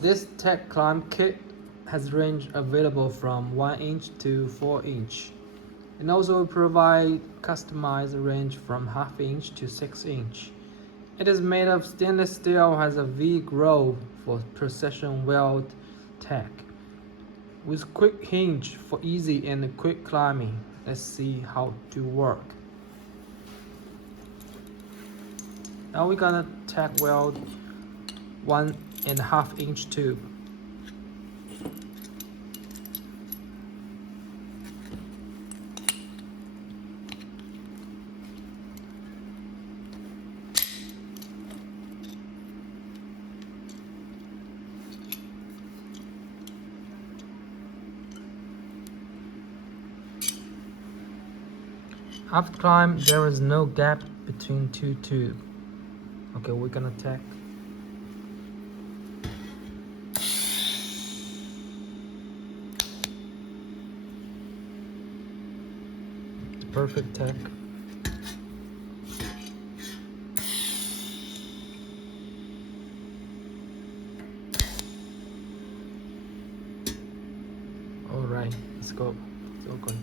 This tack climb kit has range available from 1 inch to 4 inch. It also provides customized range from half inch to 6 inch. It is made of stainless steel, has a V groove for precision weld tack, with quick hinge for easy and quick climbing. Let's see how to work. Now we're gonna tack weld 1.5 inch tube. After climb, there is no gap between two tubes. Okay, we're gonna tack. It's perfect tack. All right, let's go. It's all good.